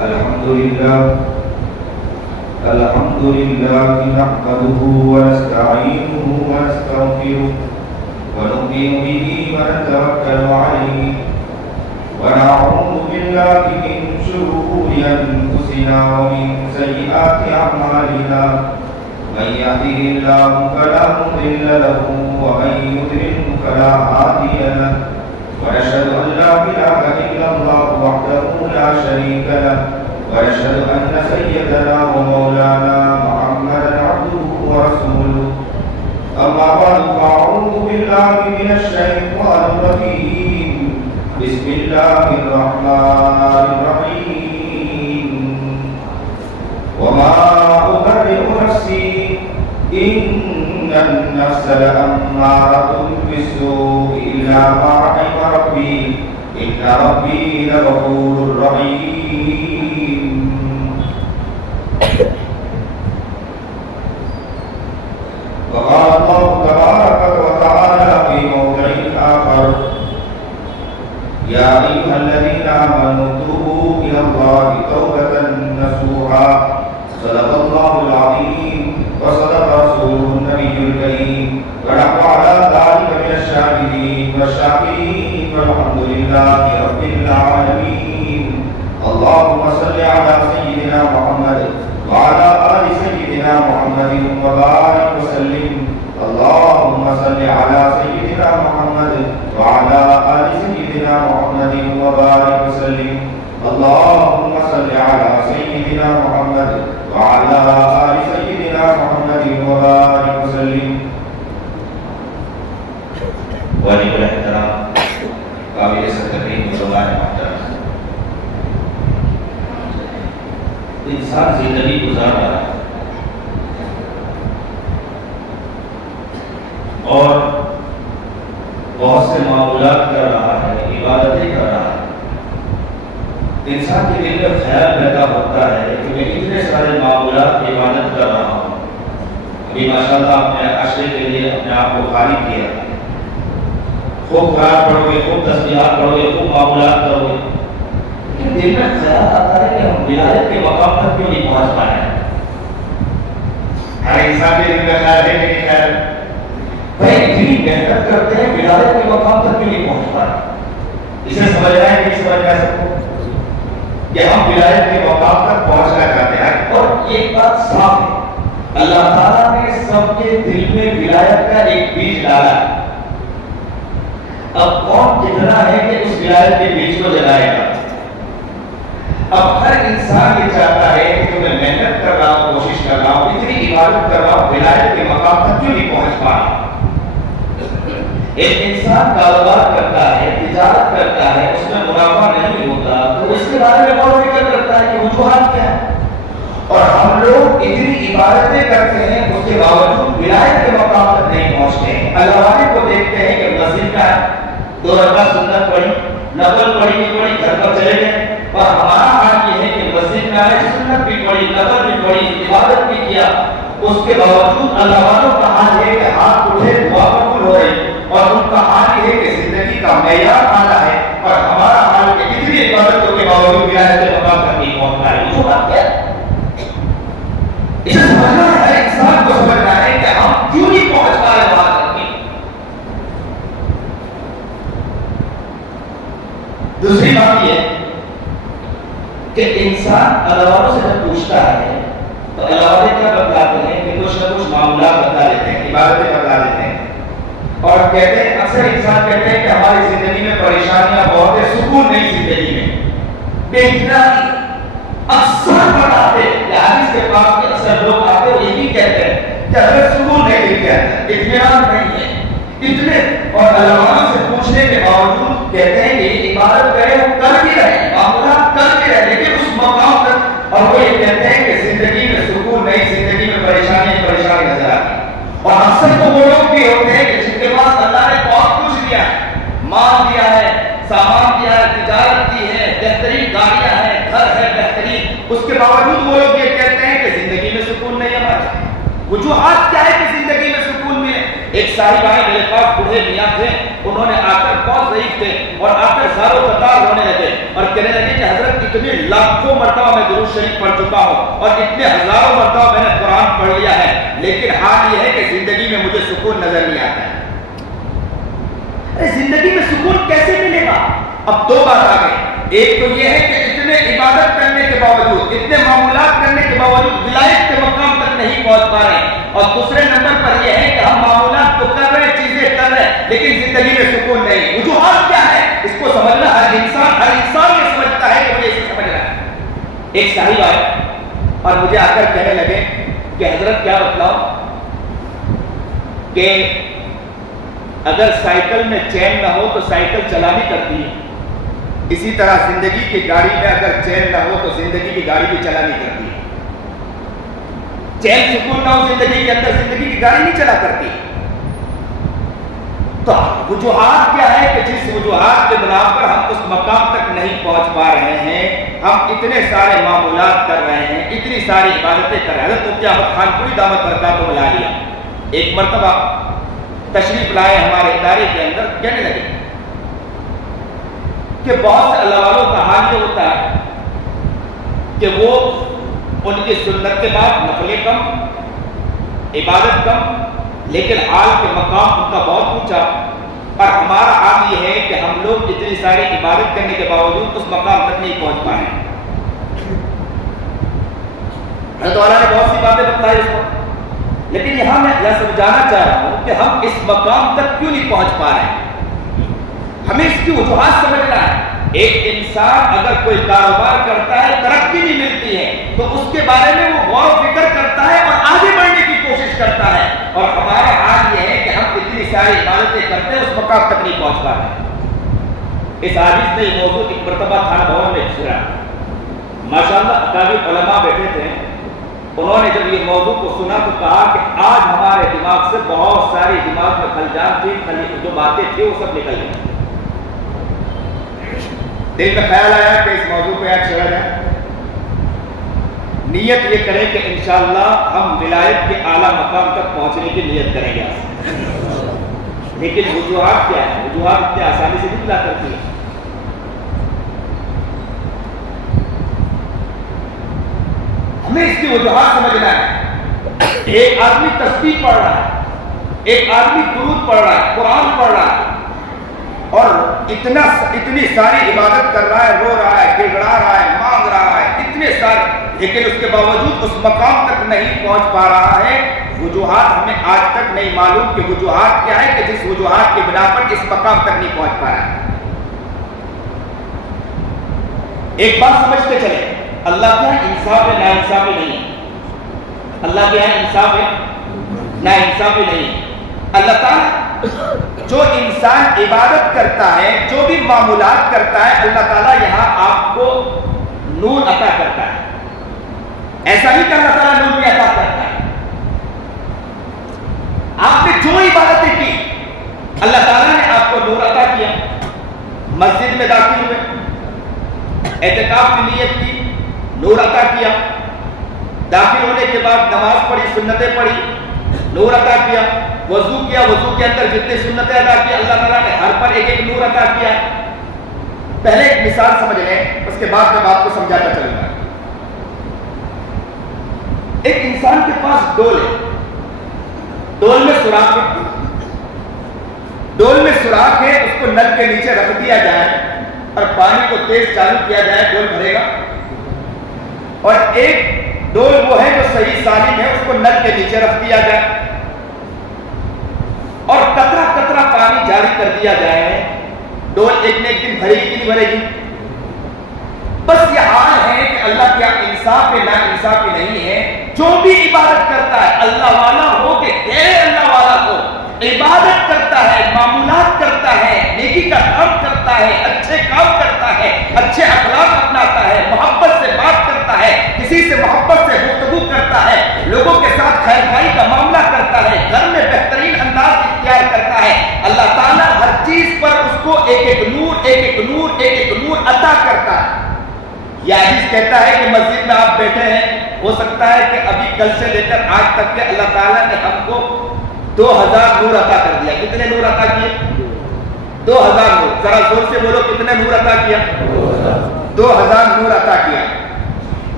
الحمد لله نحمده ونستعينه ونستغفره ونؤمن به ونتوكل عليه ونعوذ بالله من شرور أنفسنا ومن سيئات أعمالنا من يهده الله فلا مضل له ومن يضلل فلا هادي له ونشهد أن لا إله إلا الله وحده لا شريك له ونشهد أن سيدنا ومولانا محمدا عبده ورسوله أما بعد فأعوذ بالله من الشيطان الرجيم بسم الله الرحمن الرحيم وما أبرئ نفسي إن النفس لأمارة بالسوء إلا ما رحم ربي إن ربي لغفور رحيم وقال الله تبارك وتعالى في موضع آخر يا أيها الذين آمنوا توبوا إلى الله توبة نصوحا صدق الله العظيم وصدق رسوله النبي الكريم ونحن على ذلك من الشاهدين والشاكرين والحمد لله رب العالمين اللهم صل على سيدنا محمد وعلى آل سيدنا محمد وبارك وسلم اللهم صل على سيدنا محمد وعلى آل سيدنا محمد وبارك وسلم اللهم صل على سيدنا محمد وعلى آل سيدنا محمد وبارك وسلم واجب الاحترام قابل تقدیم علماء محترم انسان زندگی گزار رہا ہے اور بہت سے معمولات کر رہا ہے عبادتیں کر رہا ہے انسان کے دل میں خیال پیدا ہوتا ہے کہ میں اتنے سارے معمولات عبادت کر رہا ہوں ابھی ماشاءاللہ اپنے عشرے کے لیے اپنے آپ کو خالی کیا خوب قرآن پڑھو گے خوب تسبیحات پڑھو گے خوب معمولات کرو گے لیکن دل میں خیال آتا ہے کہ ہم ولایت کے مقام تک کیوں نہیں پہنچ پائے ہیں ہر انسان کے دل میں خیال ہے کہ نہیں خیال بھائی اتنی محنت کرتے ہیں ولایت کے مقام تک کیوں نہیں پہنچ پائے اسے سمجھ رہے ہیں نہیں سمجھ رہے سب کو کہ ہم ولایت کے مقام تک پہنچنا چاہتے ہیں اور ایک بات صاف ہے اللہ تعالیٰ نے سب کے دل میں ولایت کا ایک بیج ڈالا ہے اب کون کتنا ہے کہ اس ولایت کے بیج کو جلائے گا اب ہر انسان یہ چاہتا ہے کہ جو میں محنت کر رہا ہوں کوشش کر رہا ہوں اتنی عبادت کر رہا ہوں ولایت کے مقام تک کیوں نہیں پہنچ پا رہا ایک انسان کاروبار کرتا ہے تجارت کرتا ہے اس میں منافع نہیں ہوتا تو اس کے بارے میں غور فکر کرتا ہے کہ وجوہات کیا ہے اور ہم لوگ اتنی عبادتیں کرتے ہیں اس کے باوجود ولایت کے مقام تک نہیں پہنچتے ہیں اللہ والے کو دیکھتے ہیں کہ مسجد کا 2 رکعت سنت پڑھی نفل پڑھی نہیں پڑھی گھر پر چلے گئے اور ہمارا حال یہ ہے کہ مسجد میں آئے سنت بھی پڑھی نفل بھی پڑھی عبادت بھی کیا اس کے باوجود اللہ والوں کا حال ہے کہ ہاتھ اٹھے دعا قبول ہو رہی اور ان کا حال یہ ہے کہ زندگی کا معیار اعلیٰ ہے اور ہمارا حال کہ اتنی عبادتوں کے باوجود ولایت کے مقام تک نہیں پہنچ پا رہی جو بات ہے اسے سمجھنا ہے ہر انسان کو سمجھنا ہے کہ ہم کیوں نہیں پہنچ پا رہے وہاں تک نہیں دوسری بات یہ کہ انسان اللہ والوں سے جب پوچھتا ہے تو اللہ والے کیا بتاتے ہیں کہ کچھ نہ کچھ معاملات بتا دیتے ہیں عبادتیں بتا دیتے ہیں اور کہتے ہیں اکثر انسان کہتے ہیں کہ ہماری زندگی میں پریشانیاں بہت ہے سکون نہیں زندگی میں بے اطمینانی اکثر بتاتے ہیں حدیث کے پاس میں اکثر لوگ آتے ہیں یہی کہتے ہیں کہ ہمیں سکون نہیں ملتا ہے اطمینان نہیں ہے اتنے اور اللہ والوں سے پوچھنے کے باوجود کہتے ہیں کہ عبادت کریں وہ کر بھی رہے معاملات کر بھی رہے لیکن اس مقام تک اور وہ یہ کہتے ہیں کہ زندگی میں سکون نہیں زندگی میں پریشانی نظر آتی اور اکثر تو وہ لوگ بھی ہوتے ہیں کہ جن کے پاس اللہ نے بہت کچھ دیا ہے مال دیا ہے سامان دیا ہے تجارت دی ہے بہترین گاڑیاں ہیں گھر ہے بہترین اس کے باوجود وہ لوگ یہ کہتے ہیں کہ زندگی میں سکون نہیں ہمارا وجوہات کیا ہے کہ زندگی میں سکون ملے ایک صاحب آئے میرے پاس، بوڑھے میاں تھے، انہوں نے آ کر بہت ضعیف تھے اور آ کر زاروں قطار رونے لگے اور کہنے لگے کہ حضرت اتنی لاکھوں مرتبہ میں درود شریف پڑھ چکا ہوں اور اتنے ہزاروں مرتبہ میں نے قرآن پڑھ لیا ہے، لیکن حال یہ ہے کہ زندگی میں مجھے سکون نظر نہیں آتا ہے۔ زندگی میں سکون کیسے ملے گا؟ اب دو بات آ گئی، ایک تو یہ ہے کہ اتنے عبادت کرنے کے باوجود، اتنے معمولات کرنے کے باوجود ولایت کے مقام تک نہیں پہنچ پا رہے، اور دوسرے نمبر پر یہ ہے کہ ہم معمولات تو کر رہے ہیں، چیزیں کر رہے ہیں، لیکن زندگی میں سکون نہیں۔ وجوہات کیا ہے اس کو سمجھنا ہر انسان یہ سمجھتا ہے کہ مجھے اسے سمجھنا ہے۔ ایک صاحب آئے اور مجھے آ کر کہنے لگے کہ حضرت کیا بتلاؤ کہ اگر سائیکل میں چین نہ ہو تو سائیکل چلانی کرتی ہے، اسی طرح زندگی کی گاڑی میں اگر چین نہ ہو تو زندگی کی گاڑی بھی چلانی کرتی ہے۔ چین سکون نہ ہو زندگی کے اندر، زندگی کی گاڑی نہیں چلا کرتی۔ تو وجوہات کیا ہے کہ جس وجوہات کے بنا پر ہم اس مقام تک نہیں پہنچ پا رہے ہیں، ہم اتنے سارے معمولات کر رہے ہیں، اتنی ساری عبادتیں کر رہے ہیں۔ حضرت مفتی احمد خان پوری دامت برکاتہ کو بلا لیا، ایک مرتبہ تشریف لائے ہمارے ادارے کے اندر، کہنے لگے کہ بہت سے اللہ والوں کا حال یہ ہوتا ہے کہ وہ ان کی سنت کے بعد نفلیں کم، عبادت کم، لیکن حال کے مقام ان کا بہت اونچا، اور ہمارا حال یہ ہے کہ ہم لوگ اتنی ساری عبادت کرنے کے باوجود اس مقام تک نہیں پہنچ پائے ہیں۔ حضرت والا نے بہت سی باتیں بتائی اس کو، لیکن یہاں میں یہ سمجھانا چاہ رہا ہوں کہ ہم اس مقام تک کیوں نہیں پہنچ پا رہے ہیں، ہمیں اس کی وجوہات سمجھنا ہے۔ ایک انسان اگر کوئی کاروبار کرتا ہے، ترقی نہیں ملتی ہے تو اس کے بارے میں وہ غور و فکر کرتا ہے اور آگے بڑھنے کی کوشش کرتا ہے، اور ہمارا حال یہ ہے کہ ہم اتنی ساری عبادتیں کرتے ہیں، اس مقام تک نہیں پہنچ پا رہے۔ اس حدیث میں یہ موضوع ایک مرتبہ تھانہ بھون میں گزرا، ماشاءاللہ اکابر علماء بیٹھے تھے، انہوں نے جب یہ موضوع کو سنا تو کہا کہ آج ہمارے دماغ سے بہت ساری دماغ میں خلجان تھی، جو باتیں تھی وہ سب نکل گئی۔ دل میں خیال آیا کہ اس موضوع پہ آج چھوڑا جائے، نیت یہ کریں کہ انشاءاللہ ہم ولایت کے اعلیٰ مقام تک پہنچنے کی نیت کریں گے، لیکن وجوہات کیا ہے؟ وجوہات اتنے آسانی سے نہیں ملا کرتی ہے۔ ہمیں اس کی وجوہات سمجھنا ہے۔ ایک آدمی تسبیح پڑھ رہا ہے، ایک آدمی درود پڑھ رہا ہے، قرآن پڑھ رہا ہے، اور اتنی ساری عبادت کر رہا ہے، رو رہا ہے، گڑگڑا رہا ہے، مانگ رہا ہے، اتنے سارے، لیکن اس کے باوجود اس مقام تک نہیں پہنچ پا رہا ہے۔ وجوہات ہمیں آج تک نہیں معلوم کہ وجوہات کیا ہے، کہ جس وجوہات کی بنا پر اس مقام تک نہیں پہنچ پا رہا ہے۔ ایک بات سمجھتے چلے، اللہ کے یہاں انصاف ہے، نا انصافی نہیں ہے۔ اللہ کے یہاں انصاف ہے، نا انصافی نہیں ہے۔ اللہ تعالیٰ جو انسان عبادت کرتا ہے، جو بھی معمولات کرتا ہے، اللہ تعالیٰ یہاں آپ کو نور عطا کرتا ہے۔ ایسا نہیں کہ اللہ تعالیٰ نور بھی عطا کرتا ہے، آپ نے جو عبادتیں کی اللہ تعالیٰ نے آپ کو نور عطا کیا۔ مسجد میں داخل ہوئے، اعتکاف کی نیت کی، نور عطا کیا، داخل ہونے کے بعد نماز پڑھی، سنتیں پڑھی، نور عطا کیا، وضو کیا، وضو کے اندر جتنے سنتیں ادا کی اللہ تعالیٰ نے ہر پر ایک ایک نور عطا کیا۔ پہلے ایک مثال سمجھ لیں، اس کے بعد میں بات کو سمجھاتا چلوں گا۔ ایک انسان کے پاس ڈول ہے، ڈول میں سوراخ ہے، ڈول میں سوراخ ہے، اس کو نل کے نیچے رکھ دیا جائے اور پانی کو تیز چالو کیا جائے، ڈول بھرے گا۔ اور ایک ڈول وہ ہے جو صحیح سالم ہے، اس کو نل کے نیچے رکھ دیا جائے اور قطرہ قطرہ پانی جاری کر دیا جائے، ڈول ایک نہ ایک دن بھرے گی کہ نہیں بھرے گی؟ بس یہ حال ہے کہ اللہ کیا انصاف نا انصافی نہیں ہے۔ جو بھی عبادت کرتا ہے، اللہ والا ہو کہ غیر اللہ والا ہو، عبادت کرتا ہے، معمولات کرتا ہے، نیکی کا کام کرتا ہے، اچھے کام کرتا ہے، اچھے اخلاق اپناتا ہے، محبت سے بات کرتا ہے، کسی سے محبت سے گفتگو کرتا ہے، لوگوں کے ساتھ خیر خائی کا معاملہ کرتا ہے، گھر میں بہترین انداز اختیار کرتا ہے، اللہ تعالیٰ ہر چیز پر اس کو ایک ایک نور ایک ایک نور ایک ایک نور عطا کرتا ہے۔ یہ حدیث کہتا ہے کہ مسجد میں آپ بیٹھے ہیں، ہو سکتا ہے کہ ابھی کل سے لے کر آج تک کے اللہ تعالیٰ نے ہم کو 2000 نور عطا کر دیا. کتنے نور عطا کیے؟ 2000 نور. ذرا زور سے بولو کتنے نور عطا کیا؟ 2000 نور عطا کیا.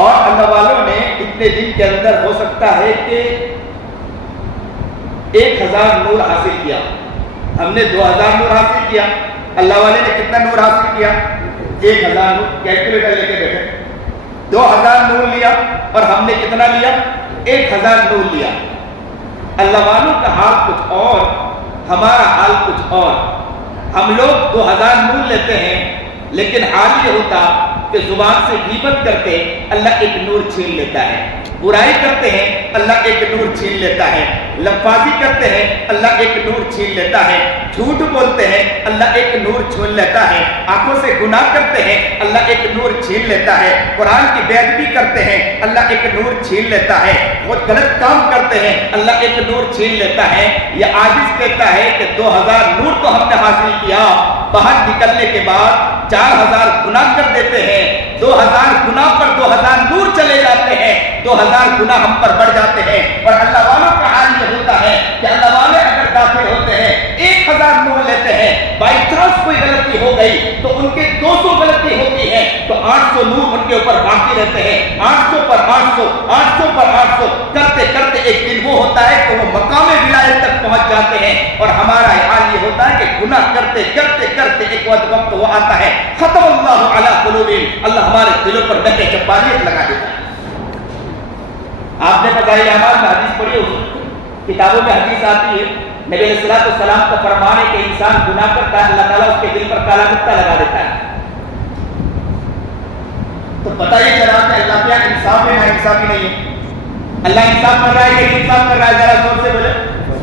اور اللہ والوں نے اتنے دن کے اندر ہو سکتا ہے کہ 1000 نور حاصل کیا. ہم نے 2000 نور حاصل کیا, اللہ والے نے کتنا نور حاصل کیا؟ 1000 نور. کیلکولیٹر لے کے بیٹھے, 2000 نور لیا اور ہم نے کتنا لیا؟ 1000 نور لیا. اللہ والوں کا حال کچھ اور, ہمارا حال کچھ اور. ہم لوگ 2000 نور لیتے ہیں, لیکن حال یہ ہوتا کہ زبان سے غیبت کرتے اللہ ایک نور چھین لیتا ہے, برائی کرتے ہیں اللہ ایک نور چھین لیتا ہے, لفاظی کرتے ہیں اللہ ایک نور چھین لیتا ہے, جھوٹ بولتے ہیں اللہ ایک نور چھین لیتا ہے, آنکھوں سے گناہ کرتے ہیں اللہ ایک نور چھین لیتا ہے, قرآن کی بے ادبی کرتے ہیں اللہ ایک نور چھین لیتا ہے, وہ غلط کام کرتے ہیں اللہ ایک نور چھین لیتا ہے. یہ عاجز کہتا ہے کہ 2000 نور تو ہم نے حاصل کیا, باہر نکلنے کے بعد 4000 گناہ کر دیتے ہیں, 2000 گناہ پر 2000 نور چلے جاتے ہیں, 2000 گناہ ہم پر بڑھ جاتے ہیں. اور اللہ والوں کا حال یہ ہوتا ہے کہ اللہ والے اگر داخل ہوتے ہیں 1000 نور لیتے ہیں, بائی چانس کوئی غلطی ہو گئی تو ان کے 200 غلطی ہوتی ہے تو 800 نور ان کے اوپر باقی رہتے ہیں, 800 پر 800, 800 پر 800 کرتے کرتے ایک دن وہ ہوتا ہے کہ وہ مقام ولایت تک پہنچ جاتے ہیں. اور ہمارا حال یہ ہوتا ہے کہ گناہ کرتے کرتے کرتے ایک وقت وہ آتا ہے ختم اللہ علی قلوبہم, اللہ ہمارے دلوں پر مہر جباریت لگا دیتا ہے. آپ نے فضائل اعمال میں حدیث پڑھی ہوگی, کتابوں میں حدیث آتی ہے, نبی علیہ السلام کا فرمان ہے کہ انسان گناہ کرتا ہے اللہ تعالیٰ اس کے دل پر کالا کتا لگا دیتا ہے. تو پتہ یہ چلا کہ اللہ کیا انصاف ہے, نا انصافی نہیں ہے. اللہ انصاف کر رہا ہے کہ انصاف کر رہا ہے؟ ذرا زور سے بولے.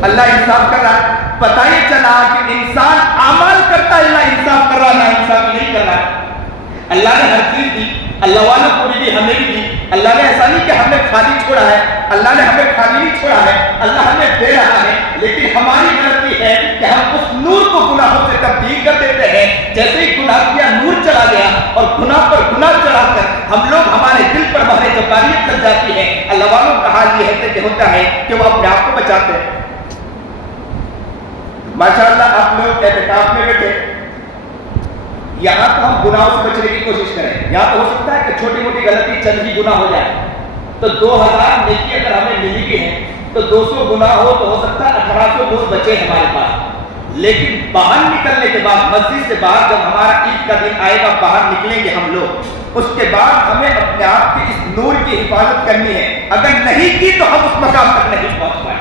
اللہ انصاف کر رہا ہے. پتہ یہ چلا کہ انسان اعمال کرتا ہے, اللہ انصاف کر رہا ہے, نا انصافی نہیں کر رہا ہے. اللہ نے ہر چیز دی, اللہ والوں کو بھی دی, ہمیں بھی دی. اللہ نے ایسا نہیں کہ ہمیں خالی چھوڑا ہے, اللہ نے ہمیں خالی نہیں چھوڑا ہے, اللہ ہمیں دے رہا ہے. لیکن ہماری غلطی ہے کہ ہم اس نور کو گناہوں سے تبدیل کر دیتے ہیں. جیسے ہی گناہ کیا نور چلا گیا اور گناہ پر گناہ چڑھا کر ہم لوگ ہمارے دل پر مہر جباریت لگ جاتی ہے. اللہ والوں کا حال یہ ہے کہ ہوتا ہے کہ وہ اپنے آپ کو بچاتے ہیں. ماشاءاللہ آپ لوگ اعتکاف میں بیٹھے, یہاں تو ہم گناہوں سے بچنے کی کوشش کریں. یہاں تو ہو سکتا ہے کہ چھوٹی موٹی غلطی چند ہی گناہ ہو جائے, تو 2000 نیکی اگر ہمیں ملی بھی ہے تو 200 گناہ ہو تو ہو سکتا ہے 1800 نور بچے ہمارے پاس. لیکن باہر نکلنے کے بعد, مسجد سے باہر جب ہمارا عید کا دن آئے گا, باہر نکلیں گے ہم لوگ, اس کے بعد ہمیں اپنے آپ کی اس نور کی حفاظت کرنی ہے. اگر نہیں کی تو ہم اس مقام تک نہیں پہنچ پائیں.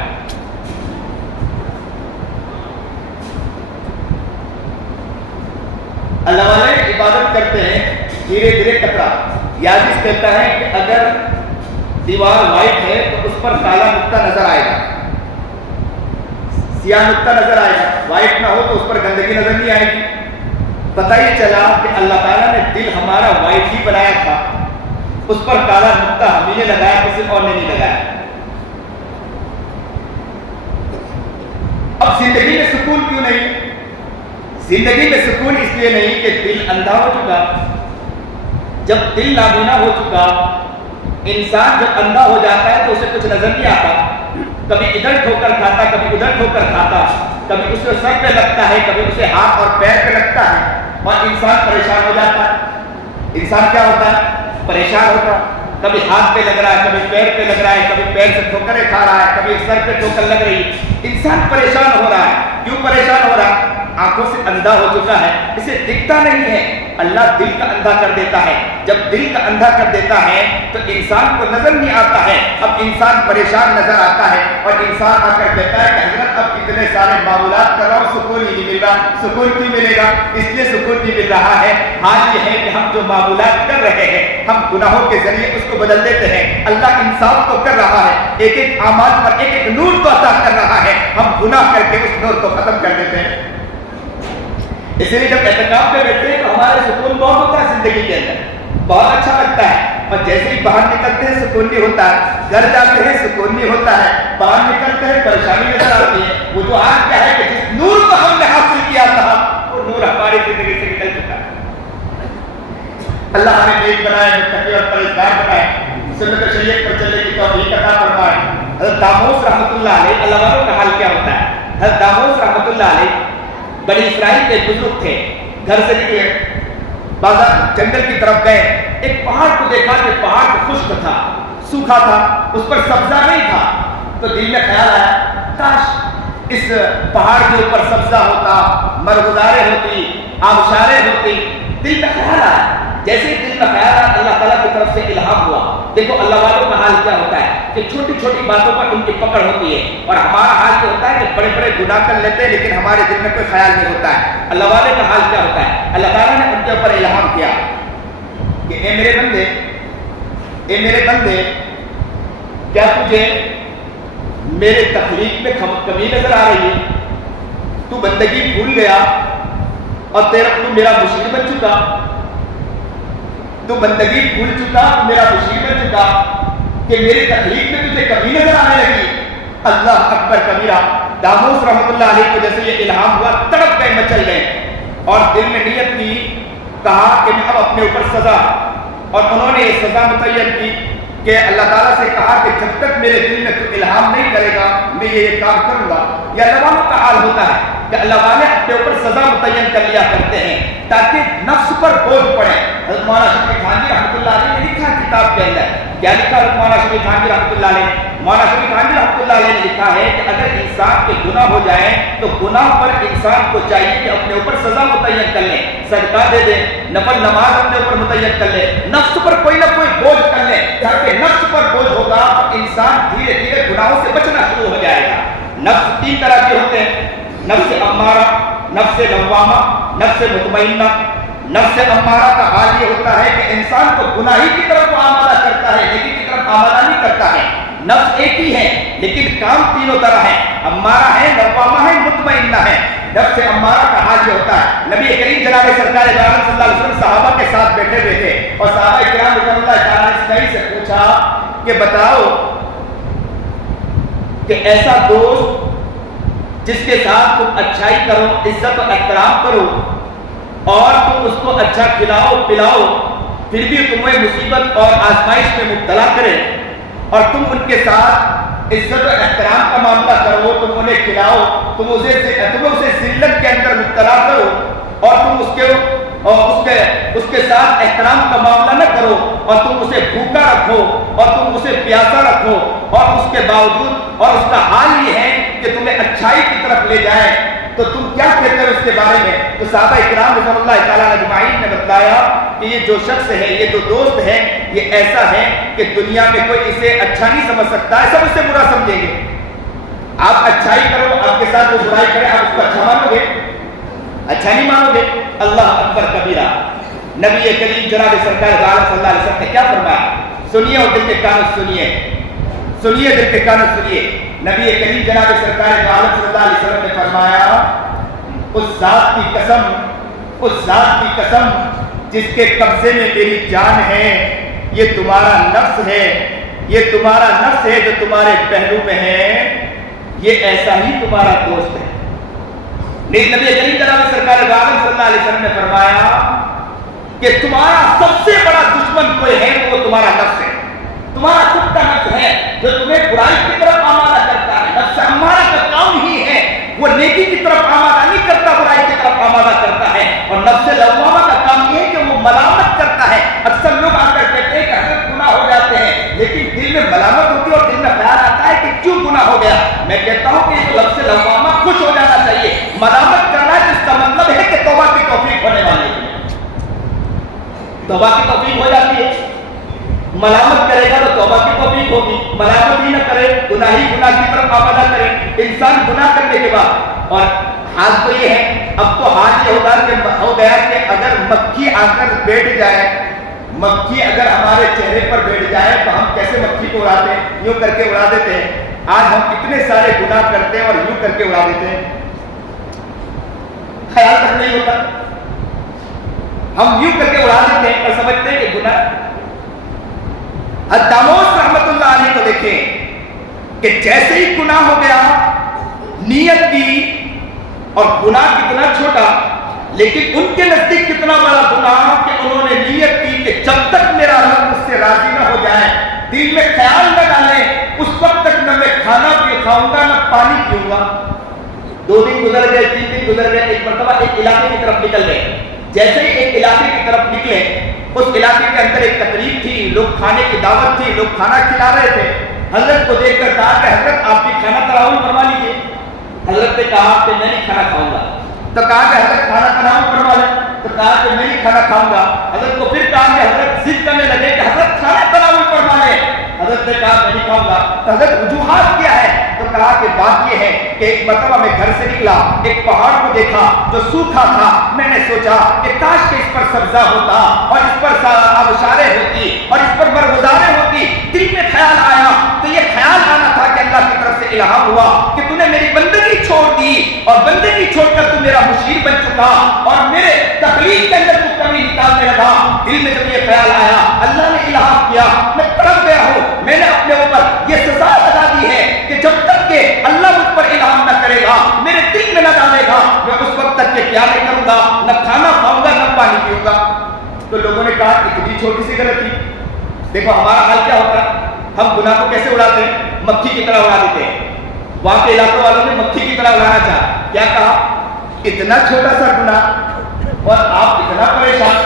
اللہ والے عبادت کرتے ہیں دھیرے دھیرے ٹکرا. یازش کہتا ہے کہ اگر دیوار وائٹ ہے تو اس پر کالا نقطہ نظر آئے گا, سیاہ نقطہ نظر آئے گا. وائٹ نہ ہو تو اس پر گندگی نظر نہیں آئے گی. پتہ ہی چلا کہ اللہ تعالیٰ نے دل ہمارا وائٹ ہی بنایا تھا, اس پر کالا نقطہ ہم نے لگایا, کسی اور نے نہیں لگایا. اب زندگی میں سکون کیوں نہیں؟ زندگی میں سکون اس لیے نہیں کہ دل اندھا ہو چکا. جب دل نابینا ہو چکا, انسان جب اندھا ہو جاتا ہے تو اسے کچھ نظر نہیں آتا. کبھی ادھر ٹھوکر کھاتا, کبھی ادھر ٹھوکر کھاتا, کبھی اسے سر پہ لگتا ہے, کبھی اسے ہاتھ اور پیر پہ لگتا ہے, اور انسان پریشان ہو جاتا ہے. انسان کیا ہوتا ہے؟ پریشان ہوتا ہے. کبھی ہاتھ پہ لگ رہا ہے, کبھی پیر پہ لگ رہا ہے, کبھی پیر سے ٹھوکریں کھا رہا ہے, کبھی سر پہ ٹھوکر لگ رہی ہے. انسان پریشان ہو رہا ہے. کیوں پریشان ہو رہا ہے؟ آنکھوں سے اندھا ہو چکا ہے, اسے دکھتا نہیں ہے. اللہ دل کا اندھا کر دیتا ہے. جب دل کا اندھا کر دیتا ہے تو انسان کو نظر نہیں آتا ہے. اب انسان پریشان نظر آتا ہے, اور انسان آ کر کہتا ہے کہ حضرت اب اتنے سارے معمولات کر رہا ہوں, سکون ہی نہیں مل رہا. سکون کیوں ملے گا؟ اس لیے سکون نہیں مل رہا ہے. حال یہ ہے کہ ہم جو معمولات کر رہے ہیں, ہم گناہوں کے ذریعے اس کو بدل دیتے ہیں. اللہ انصاف تو کر رہا ہے, ایک ایک اعمال پر ایک ایک نور تو عطا کر رہا ہے, ہم گناہ کر کے اس نور کو ختم کر دیتے ہیں. اس لیے جب اعتکاف میں بیٹھتے ہیں تو ہمارے سکون بہت ہوتا ہے زندگی کے اندر, بہت اچھا لگتا ہے. اور جیسے ہی باہر نکلتے ہیں سکون نہیں ہوتا ہے, گھر جاتے ہیں سکون نہیں ہوتا ہے, باہر نکلتے ہیں پریشانی نظر آتی ہے. وہ جو آج کیا ہے کہ جس نور کو ہم نے حاصل کیا تھا وہ نور ہماری زندگی سے نکل چکا ہے. اللہ ہمیں نیک بنائے, متقی اور پرہیزگار بنائے, سنت شریعت پر چلنے کی توفیق عطا فرمائے. حضرت داموس رحمۃ اللہ علیہ، اللہ والوں کا حال کیا ہوتا ہے؟ حضرت داموس رحمۃ اللہ علیہ بنی اسرائیل کے بزرگ تھے، گھر سے نکلے بازار جنگل کی طرف گئے، ایک پہاڑ کو دیکھا کہ پہاڑ خشک تھا، سوکھا تھا، اس پر سبزہ نہیں تھا، تو دل میں خیال آیا کاش اس پہاڑ کے اوپر سبزہ ہوتا، مرغزاریں ہوتی، آبشاریں ہوتی، دل میں خیال آیا۔ جیسے ہی دل میں خیال آیا اللہ تعالیٰ کی طرف سے الہام ہوا۔ دیکھو اللہ والوں کا حال کیا ہوتا ہے کہ چھوٹی چھوٹی باتوں پر ان کی پکڑ ہوتی ہے، اور ہمارا حال کیا ہوتا ہے کہ بڑے بڑے گناہ کر لیتے ہیں لیکن ہمارے دل میں کوئی خیال نہیں ہوتا ہے۔ اللہ والے کا حال کیا ہوتا ہے؟ اللہ تعالیٰ نے ان کے اوپر الہام کیا کہ اے میرے بندے کیا تجھے میرے تخلیق میں کمی نظر آ رہی ہے؟ تو بندگی بھول گیا اور تو میرا مشیر بن چکا، تو بندگی بھول چکا، میرا مشیر بن چکا کہ میری تخلیق میں تجھے کمی نظر آنے لگی۔ اللہ اکبر کبیرہ۔ داموس رحمۃ اللہ علیہ کو جیسے یہ الہام ہوا تڑپ گئے، مچل گئے، اور دل میں نیت کی، کہا کہ میں اب اپنے اوپر سزا، اور انہوں نے یہ سزا متعین کی کہ اللہ تعالیٰ سے کہا کہ جب تک میرے دل میں تو الہام نہیں کرے گا میں یہ کام کروں گا۔ یہ اللہ والوں کا حال ہوتا ہے کہ اللہ والے اپنے اوپر سزا متعین کر لیا کرتے ہیں تاکہ نفس پر بوجھ پڑے۔ حضرت مولانا شفیع خانوی رحمۃ اللہ علیہ نے لکھا کتاب کے اندر، کیا لکھا حضرت مولانا شفیع خانوی رحمۃ اللہ علیہ نے؟ مولانا شفیع خانوی رحمۃ اللہ علیہ نے لکھا ہے کہ اگر انسان کے گناہ ہو جائیں تو گناہ پر انسان کو چاہیے کہ اپنے اوپر سزا متعین کر لے، صدقہ دے دے، نفل نماز اپنے اوپر متعین کر لے، نفس پر کوئی نہ کوئی بوجھ کر لے، تاکہ نفس پر بوجھ ہوگا تو انسان دھیرے دھیرے گناہوں سے بچنا شروع ہو جائے گا۔ نفس تین طرح کے ہوتے ہیں، نفس امارہ، نفس لوامہ، نفس مطمئنہ۔ نفس امارہ کا حال یہ ہوتا ہے کہ انسان کو گناہی کی طرف آمادہ کرتا ہے، نیکی کی طرف آمادہ نہیں کرتا ہے۔ نفس ایک ہی ہے لیکن کام تینوں طرح ہے، امارہ ہے، لوامہ ہے، مطمئنہ ہے۔ نفس امارہ کا حال یہ ہوتا ہے، نبی کریم جناب سرکار دو عالم صلی اللہ علیہ وسلم صحابہ کے ساتھ بیٹھے ہوئے تھے، اور صحابہ کرام رضوان اللہ تعالیٰ نے سے پوچھا کہ بتاؤ کہ ایسا دوست جس کے ساتھ تم اچھائی کرو، عزت و احترام کرو، اور تم اس کو اچھا کھلاؤ پلاؤ، پھر بھی تمہیں مصیبت اور آزمائش میں مبتلا کرے، اور تم ان کے ساتھ عزت و احترام کا معاملہ کرو، تم انہیں کھلاؤ، تم اسے ذلت کے اندر مبتلا کرو، اور تم اس کے ساتھ احترام کا معاملہ نہ کرو، اور تم اسے بھوکا رکھو، اور تم اسے پیاسا رکھو، اور اس کے باوجود اور اس کا حال یہ ہے کہ تمہیں اچھائی کی طرف لے جائے، تو تم کیا کہتے ہو اس کے بارے میں؟ تو صحابہ اکرام رضوان اللہ تعالیٰ اجمعین نے بتلایا کہ یہ جو شخص ہے، یہ جو دوست ہے، یہ ایسا ہے کہ دنیا میں کوئی اسے اچھا نہیں سمجھ سکتا ہے، سب اسے برا سمجھیں گے۔ آپ اچھائی کرو، آپ کے ساتھ وہ برائی کرے، آپ اس کو اچھا مانو گے؟ اچھا نہیں مانو گے؟ اللہ اکبر کبیرہ۔ نبی کریم جناب سرکار دو عالم صلی اللہ علیہ وسلم نے کیا فرمایا؟ سنیے اور دل کے کانوں سنیے، سنیے دل کے کانوں سنیے۔ نبی کریم جناب سرکار دو عالم صلی اللہ علیہ وسلم نے فرمایا، اس ذات کی قسم جس کے قبضے میں میری جان ہے، یہ تمہارا نفس ہے، یہ تمہارا نفس ہے جو تمہارے پہلو میں ہے، یہ ایسا ہی تمہارا دوست ہے۔ لیکن نبی کریم جناب سرکار دو عالم صلی اللہ علیہ وسلم نے فرمایا کہ تمہارا سب سے بڑا دشمن کوئی ہے، وہ تمہارا نفس ہے، تمہارا خود کا نفس ہے جو تمہیں برائی کی طرف آمادہ کرتا ہے۔ نفس امارہ کا کام ہی ہے، وہ نیکی کی طرف آمادہ نہیں کرتا، برائی کی طرف آمادہ کرتا ہے، اور نفس لوامہ کا کام یہ ہے کہ وہ ملامت کرتا ہے۔ اکثر لوگ آ کر کہتے ہیں کہ حضرت گناہ ہو جاتے ہیں، لیکن دل میں ملامت ہوتی ہے اور دل میں خیال آتا ہے کہ کیوں گناہ ہو گیا۔ میں کہتا ہوں کہ اس نفس لوامہ خوش ہو جانا چاہیے۔ ملامت کرنا جس کا مطلب ہے کہ توبہ کی توفیق ہونے والی ہے، توبہ کی توفیق ہو جاتی ہے۔ ملامت کرے گا تو توبہ کی توفیق ہوگی، ملامت ہی نہ کرے، گناہ کی طرف آمادہ کرے انسان گناہ کرنے کے بعد۔ اور حال تو یہ ہے، اب تو حال یہ ہو گیا کہ اگر مکھی آ کر بیٹھ جائے، مکھی اگر ہمارے چہرے پر بیٹھ جائے تو ہم کیسے مکھی کو اڑاتے ہیں؟ یوں کر کے اڑا دیتے ہیں۔ آج ہم اتنے سارے گناہ کرتے ہیں اور یوں کر کے اڑا دیتے ہیں، خیال تک نہیں ہوتا، ہم یوں کر کے اڑا دیتے ہیں اور سمجھتے ہیں کہ گناہ۔ داموس رحمت اللہ علیہ کو دیکھیں کہ جیسے ہی گناہ ہو گیا، نیت کی، اور گناہ کتنا چھوٹا لیکن ان کے نزدیک کتنا بڑا گناہ کہ انہوں نے نیت کی کہ جب تک میرا رب مجھ سے راضی نہ ہو جائے، دل میں خیال نہ ڈالیں، اس وقت تک نہ میں کھاؤں گا نہ پانی پیوں گا. 2 دن گزر گئے, 3 دن گزر گئے, ایک مرتبہ ایک علاقے کی طرف نکل گئے. جیسے ہی ایک علاقے کی طرف نکلے, اس علاقے کے اندر ایک تقریب تھی, لوگ کھانے کی دعوت تھی, لوگ کھانا کھلا رہے تھے. حضرت کو دیکھ کر کہا کہ حضرت آپ بھی کھانا تناول فرما لیجیے. حضرت نے کہا کہ میں نہیں کھانا کھاؤں گا. تو کہا کہ حضرت کھانا تناول فرما لیں. تو کہا کہ میں نہیں کھانا کھاؤں گا. حضرت کو پھر کہا کہ حضرت ضد کرنے لگے کہ حضرت کھانا تناول فرما لیں. حضرت نے کہا میں نہیں کھاؤں گا. تو حضرت وجوہات کیا ہے؟ تو کہا کہ بات یہ ہے کہ ایک مرتبہ میں گھر سے نکلا, ایک پہاڑ کو دیکھا جو سوکھا تھا. میں نے سوچا کہ کاش کہ اس پر سبزہ ہوتا اور اس پر آبشاریں ہوتی اور اس پر برگزاریں ہوتی. دل میں خیال آیا تو یہ خیال آنا تھا کہ اللہ کی طرف سے الہام ہوا کہ تو نے میری بندگی چھوڑ دی اور بندگی چھوڑ کر تو میرا مشیر بن چکا اور میرے تخلیق کے اندر تو کمی نکالنے لگا. دل میں جب یہ خیال آیا, اللہ نے الہام کیا, میں تڑپ گیا ہوں. میں نے اپنے اوپر یہ سزا لگا دی ہے کہ جب تک کہ اللہ مجھ پر الہام نہ کرے گا, میرے دل میں نہ ڈالے گا, میں اس وقت تک کہ کیا نہیں کروں گا, نہ کھانا کھاؤں گا نہ پانی پیوں گا. تو لوگوں نے کہا اتنی چھوٹی سی غلطی. دیکھو ہمارا حال کیا ہوتا ہے, ہم گناہ کو کیسے اڑاتے ہیں؟ مکھی کی طرح اڑا دیتے ہیں. وہاں کے علاقوں والوں نے مکھی کی طرح اڑانا چاہا. کیا کہا؟ اتنا چھوٹا سا گناہ اور آپ اتنا پریشان,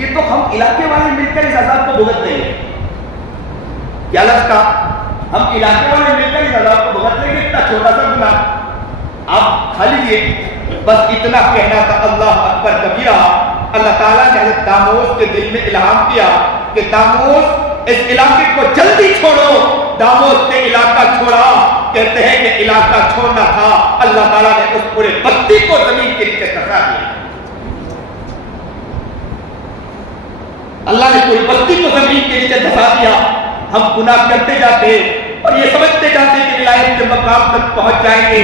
یہ تو ہم علاقے والے مل کر اس عذاب کو بھگت دیں گے. کیا لفظ کہا؟ ہم علاقے والے مل کر اس عذاب کو بھگت دیں گے. اتنا چھوٹا سا گناہ آپ کھا لیجیے. بس اتنا کہنا تھا. اللہ اکبر کبیرہ. اللہ تعالیٰ نے حضرت داموس کے دل میں الہام کیا کہ داموس اس علاقے کو جلدی چھوڑو. داموس نے علاقہ چھوڑا. کہتے ہیں کہ علاقہ چھوڑنا تھا, اللہ تعالیٰ نے اس پورے بستی کو زمین کے نیچے دھسا دیا. اللہ نے پوری بستی کو زمین کے نیچے دھسا دیا. ہم گناہ کرتے جاتے اور یہ سمجھتے جاتے کہ ولایت کے مقام تک پہنچ جائیں گے.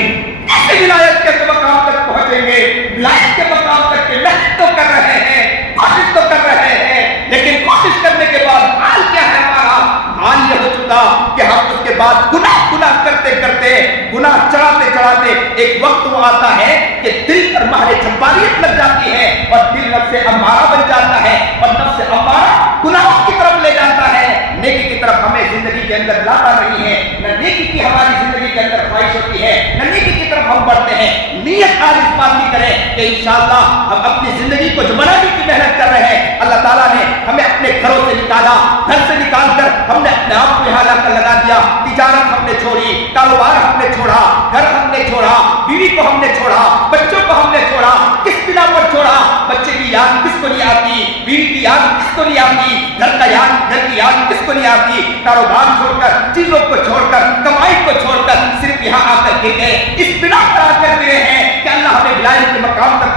کیسے ولایت کے مقام تک پہنچیں گے؟ ولایت کے مقام تک کے محنت تو کر رہے ہیں, کوشش تو کر رہے ہیں, لیکن کوشش کرنے کے بعد حال کیا ہے ہمارا؟ حال یہ ہو چکا کہ ہم اس کے بعد گناہ کرتے کرتے, گناہ چڑھاتے چڑھاتے ایک وقت وہ آتا ہے کہ دل پر مہر جباریت لگ جاتی ہے اور دل نفس امارہ بن جاتا ہے اور نفس امارہ گناہوں کی طرف لے جاتا ہے. نیکی کی طرف ہمیں زندگی کے اندر لاتا نہیں ہے. نہ نیکی کی ہماری زندگی کے اندر خواہش ہوتی ہے, نہ نیکی کی طرف ہم بڑھتے ہیں. نیت آج اس بات کی کریں کہ انشاءاللہ ہم اپنی زندگی کو جو بنانے کی محنت کر رہے ہیں, اللہ تعالیٰ نے ہمیں اپنے گھروں سے نکالا, گھر سے نکال کر ہم نے اپنے آپ کو یہاں لا کر لگا دیا. تجارت ہم نے چھوڑی, کاروبار ہم نے چھوڑا, گھر ہم نے چھوڑا, بیوی کو ہم نے چھوڑا, بچوں کو ہم نے چھوڑا. کس بنا پر چھوڑا؟ بچے کی یاد کس کو نہیں آتی, بیوی کی یاد کس کو نہیں آتی, گھر کا یاد, گھر کی یاد کس کو نہیں آتی. کاروبار چھوڑ کر, چیزوں کو چھوڑ کر, کمائی کو چھوڑ کر صرف یہاں آ کر گر گئے. اس بنا پر آ کر گرے ہیں کہ اللہ ہمیں ولایت کے مقام تک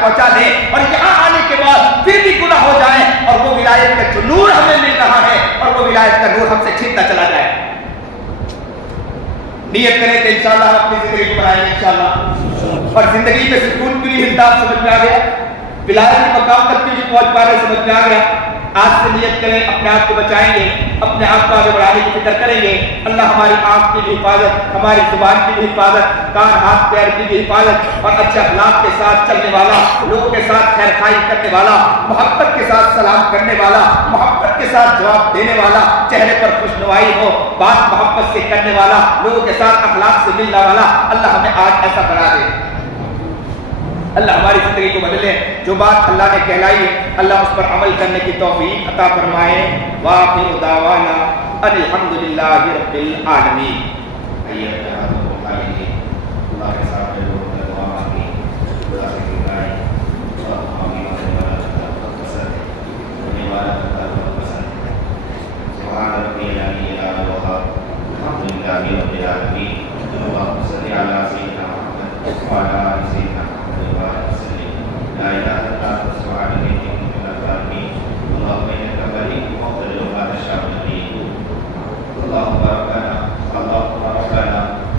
پہنچا دے اور یہاں آنے کے بعد پھر بھی گناہ ہو جائے اور وہ ولایت کا جو نور ہمیں مل رہا ہے اور وہ ولایت کا نور ہم سے چھینتا چلا جائے. نیت کریں کہ انشاءاللہ ہم اپنی زندگی کو بنائیں گے انشاءاللہ. اور زندگی میں سکون کی بھی ہدایت سمجھ میں آ گیا, ولایت کے مقام تک بھی پہنچ پا رہے سمجھ میں آ گیا. آج سے نیت کریں, اپنے آپ کو بچائیں گے, اپنے آپ کو آگے بڑھانے کی فکر کریں گے. اللہ ہماری آنکھ کی بھی حفاظت, ہماری زبان کی بھی حفاظت, کان ہاتھ پیر کی بھی حفاظت اور اچھے اخلاق کے ساتھ چلنے والا, لوگوں کے ساتھ خیر خواہی کرنے والا, محبت کے ساتھ سلام کرنے والا, محبت کے ساتھ جواب دینے والا, چہرے پر خوشنوائی ہو, بات محبت سے کرنے والا, لوگوں کے ساتھ اخلاق سے ملنے والا. اللہ ہمیں آج ایسا بنا دے. اللہ ہماری زندگی کو بدلے. جو بات اللہ نے کہلائی ہے اللہ اس پر عمل کرنے کی توفیق عطا فرمائے. وآخر دعوانا الحمدللہ رب العالمین. اللہ کے ساتھ دعا مانگی, خدا سے گزارے اور ہمیں پسند ہے, ہونے والا پسند ہے. سبحان ربی العلی الاعلی الحمدللہ رب العالمین. اللہم صلی علی سیدنا محمد وعلی آل سیدنا لا إله إلا أنت سبحانك إني كنت من الظالمين. اللهم إنك بريء مقتدر ما تشاء اللهم ربنا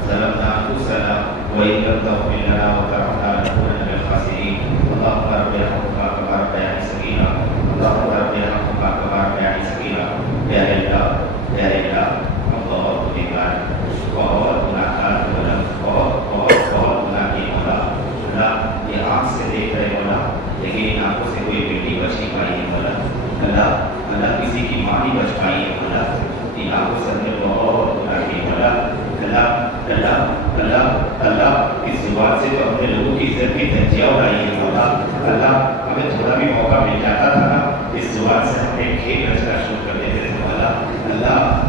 ظلمنا أنفسنا وإن لم تغفر لنا وترحمنا لنكونن من الخاسرين. اللهم رب ارحمهما كما ربياني صغيرا. اللهم رب ارحمهما كما ربياني صغيرا. يا الله يا الله اللہ ایمان بہت گناہگار ہو رہا, بہت گناہی ہو رہا.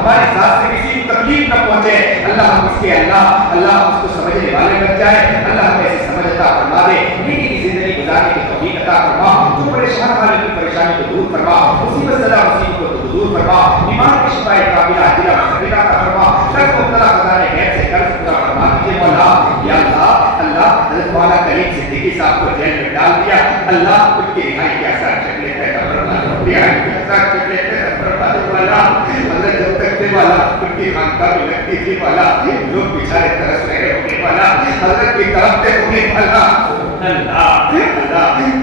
ہمارے ساتھ سے کسی کو تکلیف نہ پہنچے. اللہ ہم اس کے اللہ ہم اس کو سمجھنے والے بن جائے. اللہ ہمیں ایسی سمجھ عطا فرما دے. نیکی کی زندگی گزارنے کی توفیق عطا فرما. جو پریشان والے کی پریشانی کو دور فرما. مصیبت زدہ مصیبت کو دور فرما. بیمار کی شفا کاملہ عاجلہ مستقبلہ عطا فرما. قرض مبتلا خزانے غیب سے قرض پورا فرما دیجیے مولا. یا اللہ حضرت مولانا کریم صدیقی صاحب کو جیل میں ڈال دیا. اللہ ان کی رہائی کے آسان شکلیں پیدا فرما. رہائی کے آسان شکلیں پیدا فرما دے مولا. حضرت جب تک تھے والا ان کی خانقاہ میں لگتی تھی والا. لوگ بیچارے ترس رہے ہونے والا. حضرت کی طرف سے ہونے والا. اللہ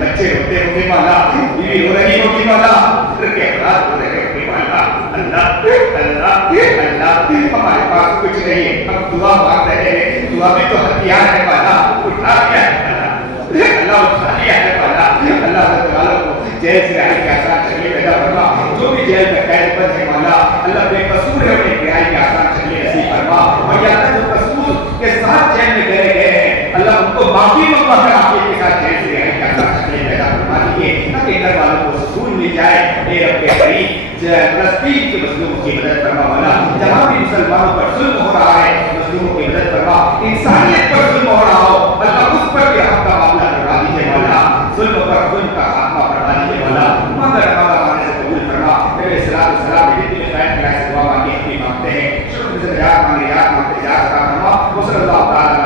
بچے ہوتے ہونے والا. بیوی ہو رہی ہوگی والا. ان کے اولاد ہو رہے ہونے والا. اللہ ہمارے پاس کچھ نہیں. ہم دعا مانگ رہے ہیں. دعا میں تو ہتھیار ہے والا. اٹھا لیا ہے اللہ اٹھا لیا ہے والا. اللہ تعالیٰ کو جیل سے رہائی کے آسان شکلیں پیدا فرما. جو بھی جیل میں قید بند ہے والا اللہ بے قصور ہے انہیں رہائی کے آسان شکلیں نصیب فرما. اور یا اللہ جو قصور کے ساتھ جیل میں گئے ہیں اللہ ان کو معافی منگوا کر آپ کے ساتھ جیل سے رہائی کے آسان شکلیں پیدا فرما دیجیے تاکہ گھر والوں کو سکون مل جائے. اے رب کریم فلسطین کے مظلوموں کی مدد فرما والا. جہاں بھی مسلمانوں پر ظلم ہو رہا ہے مظلوموں کی مدد فرما. انسانیت پر ظلم ہو رہا ہو اللہ اس پر بھی حق کا معاملہ کروا دیجیے والا. ظلم پر ظلم کا خاتمہ کروا دیجیے والا. مگر ہمارے سے قبول فرما. میرے السلام علیکم خیر کلاس دعا مانگے اپنی مانگتے ہیں. شکر سے یاد مانگے یاد مانگتے یاد فرما. صلی اللہ تعالی